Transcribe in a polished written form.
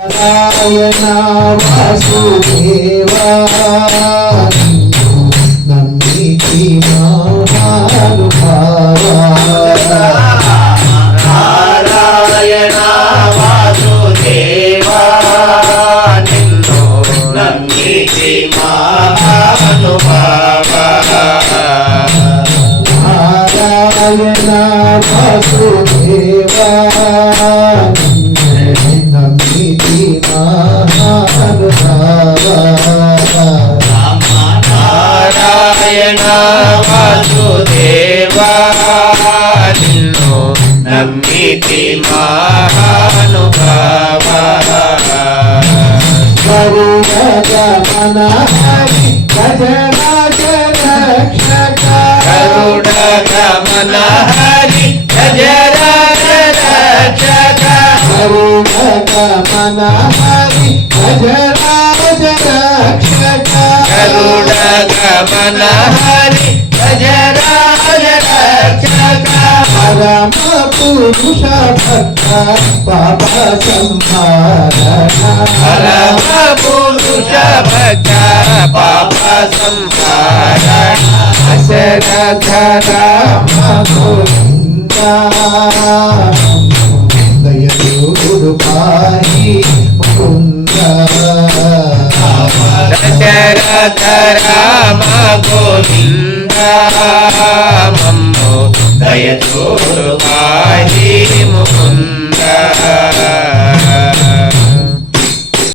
నారాయణ వాసుదేవా నమ్మితి మహానుభావా నారాయణ వాసుదేవా నిన్ను నమ్మితి మహానుభావా నారాయణ వాసుదేవా నమ్మితి మహానుభావా నారాయణ వాసుదేవా నిన్ను నమ్మితి మహానుభావా గరుడగమన హరి గజరాజ రక్షక గరుడగమన హరి గజరాజ రక్షక గరుడగమన హరి గజరాజ రక్షక గరుడగమన హరి గజరాజ రక్షక పరమ పురుష భక్త పాప సంహారణ పరమ పురుష భక్త పాప సంహారణ శరథ రామ గోవింద దయదూడు పాహి ముకుంద దశరథ రామ గోవింద మమ్మో దయచూడ